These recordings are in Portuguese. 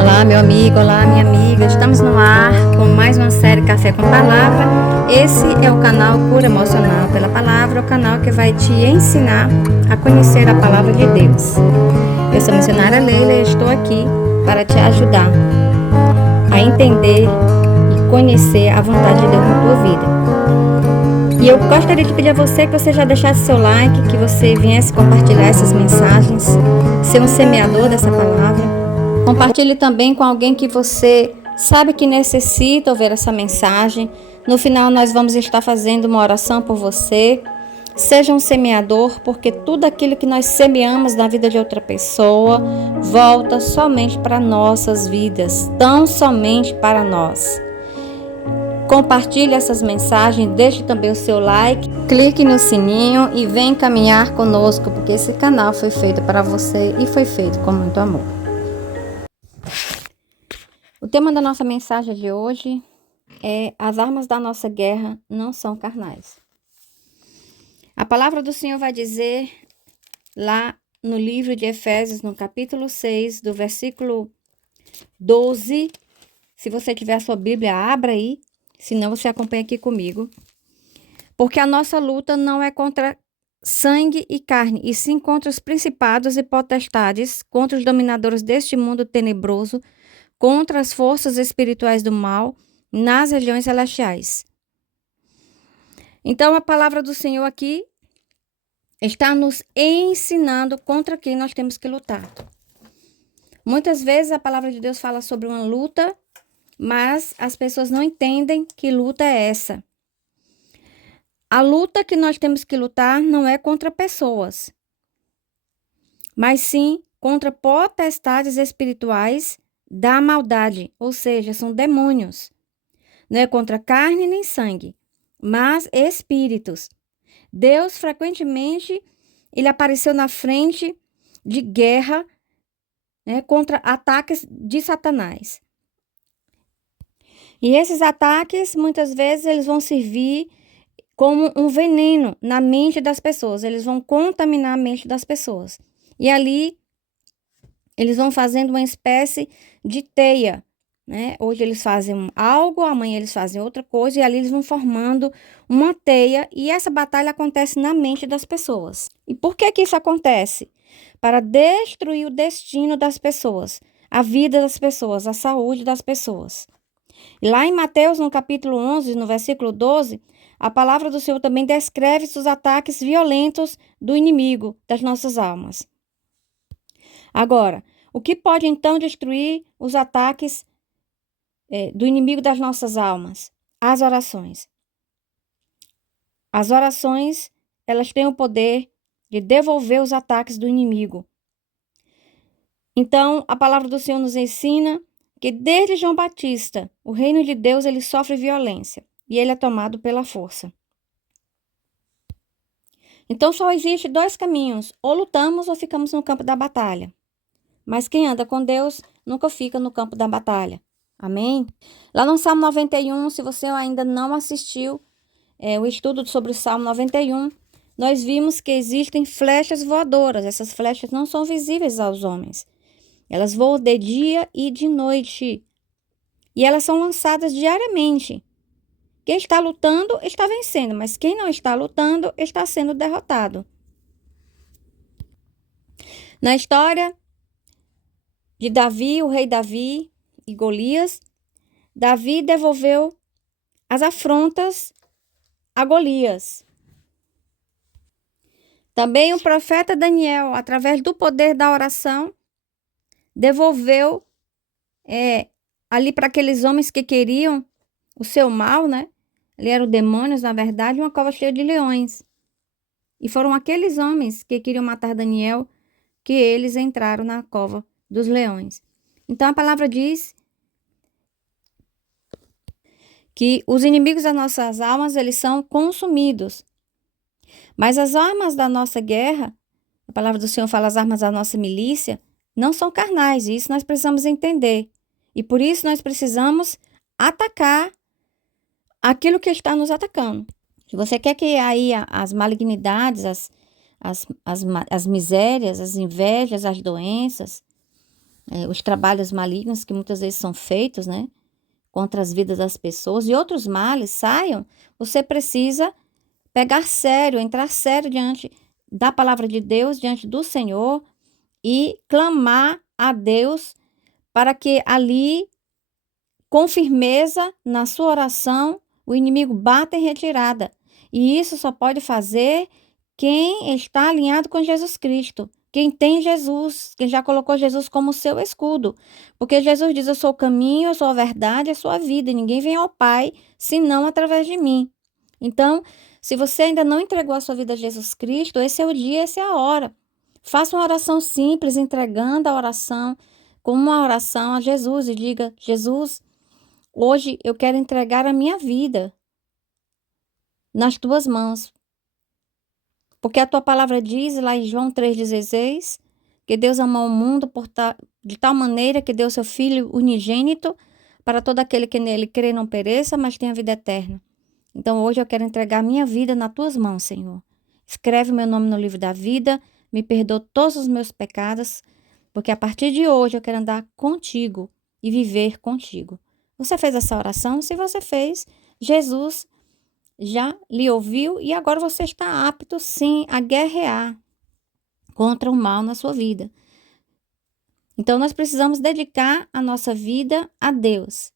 Olá, meu amigo, olá, minha amiga. Estamos no ar com mais uma série Café com Palavra. Esse é o canal Cura Emocional pela Palavra, o canal que vai te ensinar a conhecer a Palavra de Deus. Eu sou a missionária Leila e estou aqui para te ajudar a entender e conhecer a vontade de Deus na tua vida. E eu gostaria de pedir a você que você já deixasse seu like, que você viesse compartilhar essas mensagens, ser um semeador dessa palavra. Compartilhe também com alguém que você sabe que necessita ouvir essa mensagem. No final nós vamos estar fazendo uma oração por você. Seja um semeador, porque tudo aquilo que nós semeamos na vida de outra pessoa volta somente para nossas vidas, tão somente para nós. Compartilhe essas mensagens, deixe também o seu like, clique no sininho e vem caminhar conosco, porque esse canal foi feito para você e foi feito com muito amor. O tema da nossa mensagem de hoje é: as armas da nossa guerra não são carnais. A palavra do Senhor vai dizer lá no livro de Efésios, no capítulo 6, do versículo 12. Se você tiver a sua Bíblia, abra aí. Senão você acompanha aqui comigo. Porque a nossa luta não é contra sangue e carne, e sim contra os principados e potestades, contra os dominadores deste mundo tenebroso, contra as forças espirituais do mal nas regiões celestiais. Então, a palavra do Senhor aqui está nos ensinando contra quem nós temos que lutar. Muitas vezes a palavra de Deus fala sobre uma luta, mas as pessoas não entendem que luta é essa. A luta que nós temos que lutar não é contra pessoas, mas sim contra potestades espirituais da maldade, ou seja, são demônios. Não é contra carne nem sangue, mas espíritos. Deus frequentemente ele apareceu na frente de guerra, contra ataques de Satanás. E esses ataques, muitas vezes, eles vão servir como um veneno na mente das pessoas. Eles vão contaminar a mente das pessoas. E ali, eles vão fazendo uma espécie de teia, né? Hoje eles fazem algo, amanhã eles fazem outra coisa, e ali eles vão formando uma teia, e essa batalha acontece na mente das pessoas. E por que que isso acontece? Para destruir o destino das pessoas, a vida das pessoas, a saúde das pessoas. E lá em Mateus, no capítulo 11, no versículo 12, a palavra do Senhor também descreve os ataques violentos do inimigo das nossas almas. Agora, o que pode então destruir os ataques do inimigo das nossas almas? As orações. As orações, elas têm o poder de devolver os ataques do inimigo. Então, a palavra do Senhor nos ensina que desde João Batista, o reino de Deus ele sofre violência e ele é tomado pela força. Então, só existe dois caminhos: ou lutamos ou ficamos no campo da batalha. Mas quem anda com Deus nunca fica no campo da batalha. Amém? Lá no Salmo 91, se você ainda não assistiu o estudo sobre o Salmo 91, nós vimos que existem flechas voadoras. Essas flechas não são visíveis aos homens. Elas voam de dia e de noite. E elas são lançadas diariamente. Quem está lutando está vencendo, mas quem não está lutando está sendo derrotado. Na história de Davi, o rei Davi e Golias, Davi devolveu as afrontas a Golias. Também o profeta Daniel, através do poder da oração, devolveu ali para aqueles homens que queriam o seu mal, né? Ali eram demônios, na verdade, uma cova cheia de leões. E foram aqueles homens que queriam matar Daniel que eles entraram na cova dos leões. Então a palavra diz que os inimigos das nossas almas, eles são consumidos. Mas as armas da nossa guerra, a palavra do Senhor fala as armas da nossa milícia, não são carnais, e isso nós precisamos entender. E por isso nós precisamos atacar aquilo que está nos atacando. Se você quer que aí as malignidades, as misérias, as invejas, as doenças, os trabalhos malignos que muitas vezes são feitos, né, contra as vidas das pessoas e outros males saiam, você precisa pegar sério, entrar sério diante da palavra de Deus, diante do Senhor e clamar a Deus para que ali, com firmeza, na sua oração, o inimigo bata em retirada. E isso só pode fazer quem está alinhado com Jesus Cristo. Quem tem Jesus, quem já colocou Jesus como seu escudo. Porque Jesus diz: eu sou o caminho, eu sou a verdade, eu sou a vida. E ninguém vem ao Pai senão através de mim. Então, se você ainda não entregou a sua vida a Jesus Cristo, esse é o dia, essa é a hora. Faça uma oração simples, entregando a oração como uma oração a Jesus e diga: Jesus, hoje eu quero entregar a minha vida nas tuas mãos. Porque a tua palavra diz lá em João 3,16 que Deus amou o mundo de tal maneira que deu seu Filho unigênito para todo aquele que nele crê não pereça, mas tenha vida eterna. Então hoje eu quero entregar minha vida nas tuas mãos, Senhor. Escreve o meu nome no livro da vida, me perdoa todos os meus pecados, porque a partir de hoje eu quero andar contigo e viver contigo. Você fez essa oração? Se você fez, Jesus já lhe ouviu e agora você está apto, sim, a guerrear contra o mal na sua vida. Então, nós precisamos dedicar a nossa vida a Deus.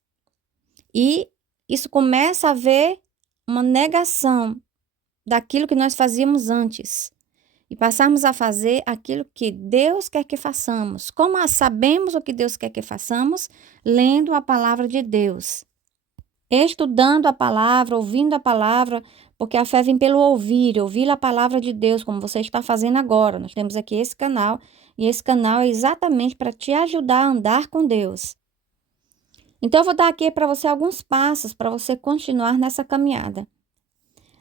E isso começa a haver uma negação daquilo que nós fazíamos antes. E passarmos a fazer aquilo que Deus quer que façamos. Como sabemos o que Deus quer que façamos? Lendo a palavra de Deus. Estudando a palavra, ouvindo a palavra, porque a fé vem pelo ouvir a palavra de Deus, como você está fazendo agora. Nós temos aqui esse canal, e esse canal é exatamente para te ajudar a andar com Deus. Então, eu vou dar aqui para você alguns passos para você continuar nessa caminhada.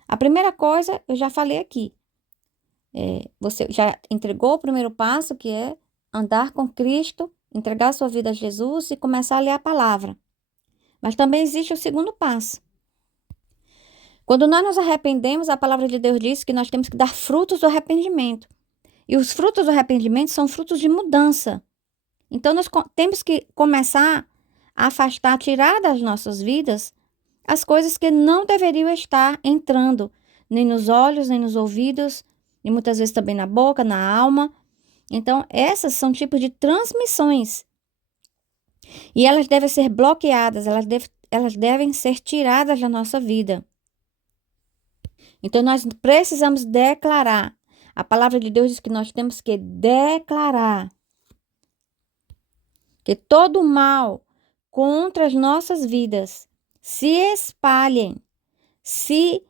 A primeira coisa, eu já falei aqui. Você já entregou o primeiro passo, que é andar com Cristo, entregar a sua vida a Jesus e começar a ler a palavra. Mas também existe o segundo passo. Quando nós nos arrependemos, a palavra de Deus diz que nós temos que dar frutos do arrependimento. E os frutos do arrependimento são frutos de mudança. Então, nós temos que começar a afastar, tirar das nossas vidas as coisas que não deveriam estar entrando, nem nos olhos, nem nos ouvidos, e muitas vezes também na boca, na alma. Então, essas são tipos de transmissões. E elas devem ser bloqueadas, elas devem ser tiradas da nossa vida. Então, nós precisamos declarar. A palavra de Deus diz que nós temos que declarar que todo mal contra as nossas vidas se espalhem, se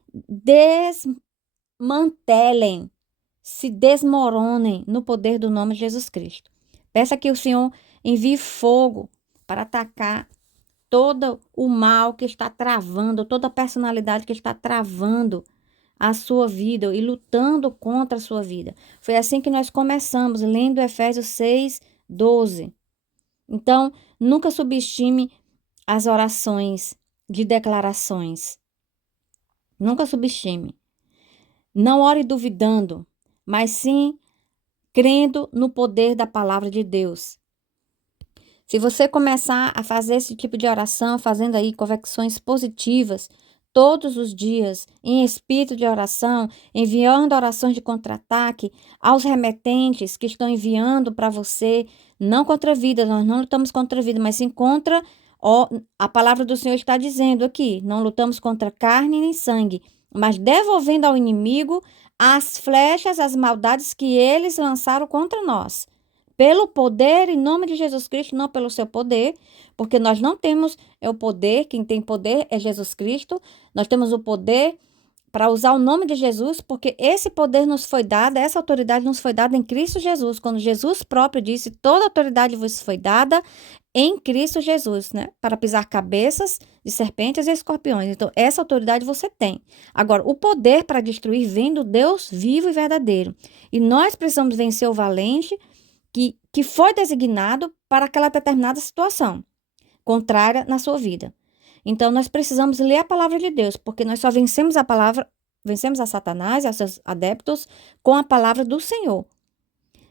desmantelem, se desmoronem no poder do nome de Jesus Cristo. Peça que o Senhor envie fogo para atacar todo o mal que está travando, toda a personalidade que está travando a sua vida e lutando contra a sua vida. Foi assim que nós começamos, lendo Efésios 6:12. Então, nunca subestime as orações de declarações. Nunca subestime. Não ore duvidando, mas sim crendo no poder da palavra de Deus. Se você começar a fazer esse tipo de oração, fazendo aí convicções positivas, todos os dias, em espírito de oração, enviando orações de contra-ataque aos remetentes que estão enviando para você, não contra a vida, nós não lutamos contra a vida, mas sim contra, a palavra do Senhor está dizendo aqui, não lutamos contra carne nem sangue, mas devolvendo ao inimigo as flechas, as maldades que eles lançaram contra nós. Pelo poder, em nome de Jesus Cristo, não pelo seu poder, porque nós não temos o poder, quem tem poder é Jesus Cristo. Nós temos o poder para usar o nome de Jesus, porque esse poder nos foi dado, essa autoridade nos foi dada em Cristo Jesus. Quando Jesus próprio disse, toda autoridade vos foi dada em Cristo Jesus, né? Para pisar cabeças de serpentes e escorpiões. Então, essa autoridade você tem. Agora, o poder para destruir vem do Deus vivo e verdadeiro. E nós precisamos vencer o valente, que foi designado para aquela determinada situação contrária na sua vida. Então, nós precisamos ler a palavra de Deus, porque nós só vencemos a palavra, vencemos a Satanás e a seus adeptos com a palavra do Senhor.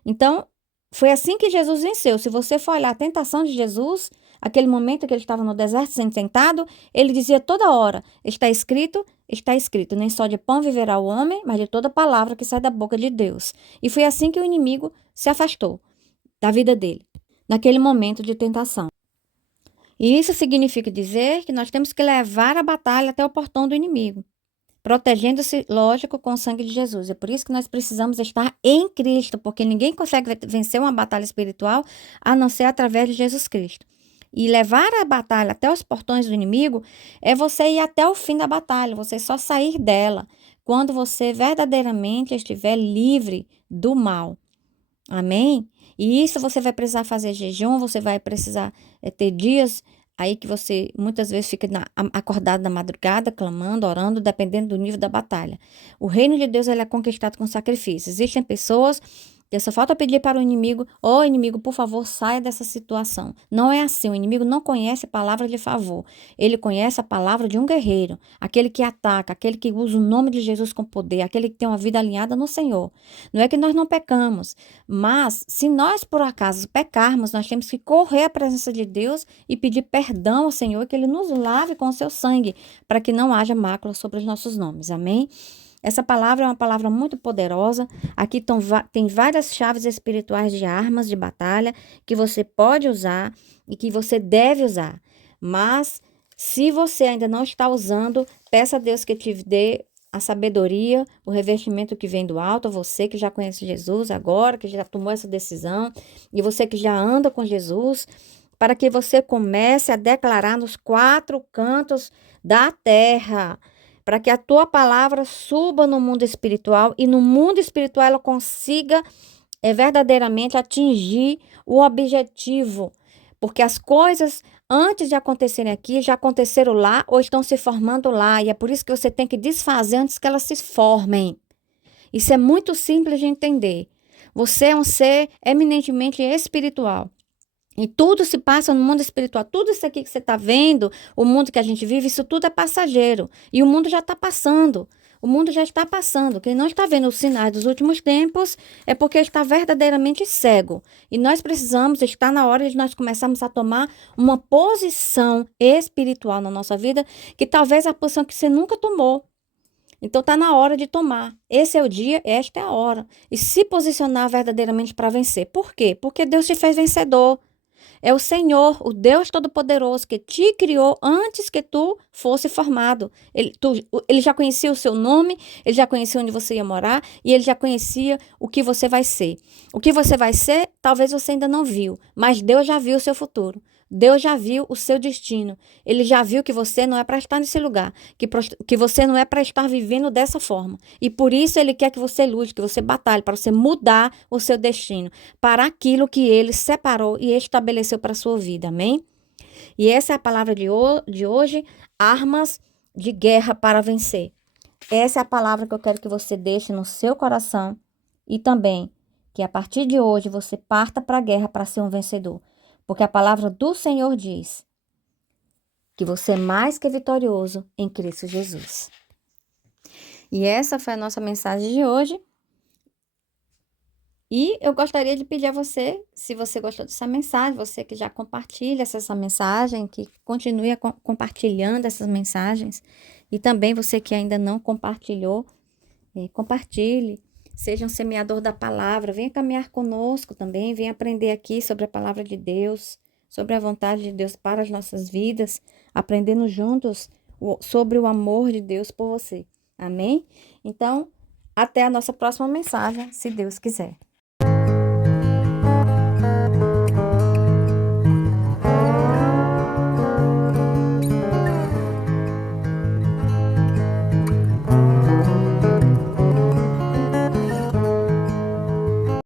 Então, Foi assim que Jesus venceu. Se você for olhar a tentação de Jesus, aquele momento que ele estava no deserto sendo tentado, ele dizia toda hora: está escrito, nem só de pão viverá o homem, mas de toda palavra que sai da boca de Deus. E foi assim que o inimigo se afastou da vida dele, naquele momento de tentação. E isso significa dizer que nós temos que levar a batalha até o portão do inimigo, protegendo-se, lógico, com o sangue de Jesus. É por isso que nós precisamos estar em Cristo, porque ninguém consegue vencer uma batalha espiritual a não ser através de Jesus Cristo. E levar a batalha até os portões do inimigo é você ir até o fim da batalha, você só sair dela quando você verdadeiramente estiver livre do mal. Amém? E isso você vai precisar fazer jejum, você vai precisar ter dias aí que você muitas vezes fica acordado na madrugada, clamando, orando, dependendo do nível da batalha. O reino de Deus ele é conquistado com sacrifício. Existem pessoas que só falta pedir para o inimigo: ó inimigo, por favor, saia dessa situação. Não é assim, o inimigo não conhece a palavra de favor. Ele conhece a palavra de um guerreiro, aquele que ataca, aquele que usa o nome de Jesus com poder, aquele que tem uma vida alinhada no Senhor. Não é que nós não pecamos, mas se nós por acaso pecarmos, nós temos que correr à presença de Deus e pedir perdão ao Senhor, que Ele nos lave com o seu sangue, para que não haja mácula sobre os nossos nomes. Amém? Essa palavra é uma palavra muito poderosa. Aqui tem várias chaves espirituais de armas de batalha que você pode usar e que você deve usar. Mas, se você ainda não está usando, peça a Deus que te dê a sabedoria, o revestimento que vem do alto, você que já conhece Jesus agora, que já tomou essa decisão, e você que já anda com Jesus, para que você comece a declarar nos 4 cantos da terra, para que a tua palavra suba no mundo espiritual e no mundo espiritual ela consiga verdadeiramente atingir o objetivo. Porque as coisas, antes de acontecerem aqui, já aconteceram lá ou estão se formando lá. E é por isso que você tem que desfazer antes que elas se formem. Isso é muito simples de entender. Você é um ser eminentemente espiritual. E tudo se passa no mundo espiritual. Tudo isso aqui que você está vendo, o mundo que a gente vive, isso tudo é passageiro. E o mundo já está passando. O mundo já está passando. Quem não está vendo os sinais dos últimos tempos é porque está verdadeiramente cego. E nós precisamos, está na hora de nós começarmos a tomar uma posição espiritual na nossa vida, que talvez é a posição que você nunca tomou. Então está na hora de tomar. Esse é o dia, esta é a hora. E se posicionar verdadeiramente para vencer. Por quê? Porque Deus te fez vencedor. É o Senhor, o Deus Todo-Poderoso, que te criou antes que tu fosse formado. Ele já conhecia o seu nome, ele já conhecia onde você ia morar e ele já conhecia o que você vai ser. O que você vai ser, talvez você ainda não viu, mas Deus já viu o seu futuro. Deus já viu o seu destino. Ele já viu que você não é para estar nesse lugar, que você não é para estar vivendo dessa forma. E por isso ele quer que você lute, que você batalhe, para você mudar o seu destino, para aquilo que ele separou e estabeleceu para a sua vida. Amém? E essa é a palavra de hoje, armas de guerra para vencer. Essa é a palavra que eu quero que você deixe no seu coração e também que a partir de hoje você parta para a guerra para ser um vencedor. Porque a palavra do Senhor diz que você é mais que vitorioso em Cristo Jesus. E essa foi a nossa mensagem de hoje. E eu gostaria de pedir a você, se você gostou dessa mensagem, você que já compartilha essa mensagem, que continue compartilhando essas mensagens. E também você que ainda não compartilhou, compartilhe. Seja um semeador da palavra, venha caminhar conosco também, venha aprender aqui sobre a palavra de Deus, sobre a vontade de Deus para as nossas vidas, aprendendo juntos sobre o amor de Deus por você. Amém? Então, até a nossa próxima mensagem, se Deus quiser.